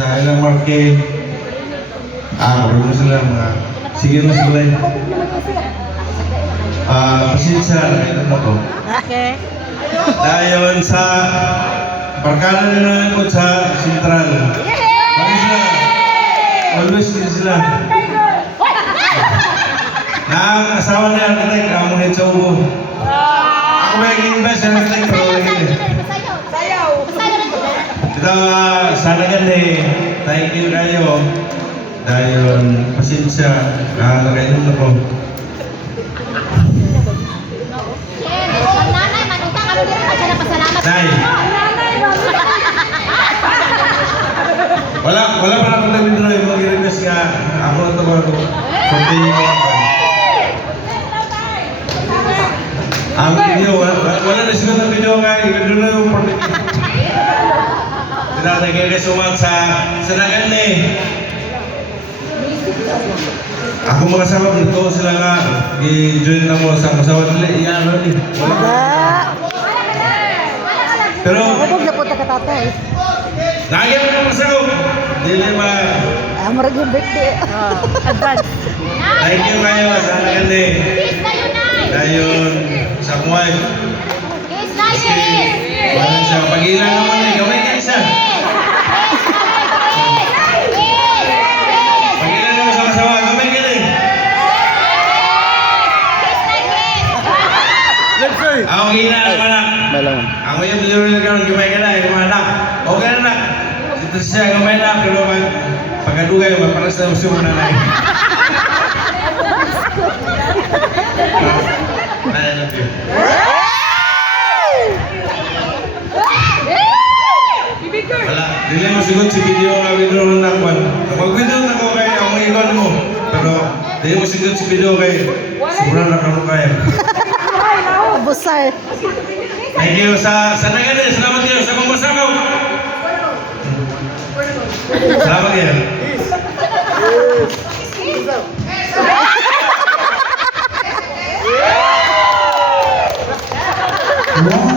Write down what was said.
sa ilang marke. Wala mo sila mga sige na sila. Pasensya, ito na po. Okay. Dayon sa barkada nila ko sa Sentral. Bali sila. Always din sila. Ang asawa niya, architect, ang mga sa ubo. Ako may invest ng architect, pero lagi din. Ito, sana gani. Thank you kayo. Dayon, pasensya. Nakainom na po. Nay. Wala pa na akong David Roy. Mag-request nga. Ako na ito ba ako. Pagpili ko lang. Ang video, wala na siguro ng video nga. Ibigro na yung pagpili. Nagkakasumat sa nagan eh. Ako mga sahabat nito sila nga i-join na mo sa masawat nila. Iyan na rin. Pero Huwag na po taga-tatay. nagyan mo naman sa'yo. Dili ba? Marag yung birthday. Advance. Thank you kayo sa nagan eh. Dayon sa muay. Wala siya. Pag-ilan naman eh. Gawin ka isa. Pag-ilan naman sa kasawa. Gawin ka eh. Ako gina naman anak. Ako yung delivery na gano'n. Gawin ka na. Gawin anak. Okay na anak. Ito siya. Gawin na. Pero pagkadugay. Mapalas na uso mo na na. I love you. Wala, dili mo sigod si video nga video ng nakwan. Mag-video na ko kay ang mga ikon mo. Pero dili mo sigod si video kay sobrang nakamo kaya. Busay. Thank you sa nagan din. Salamat kayo sa kumasakaw. Salamat kayo. Wow!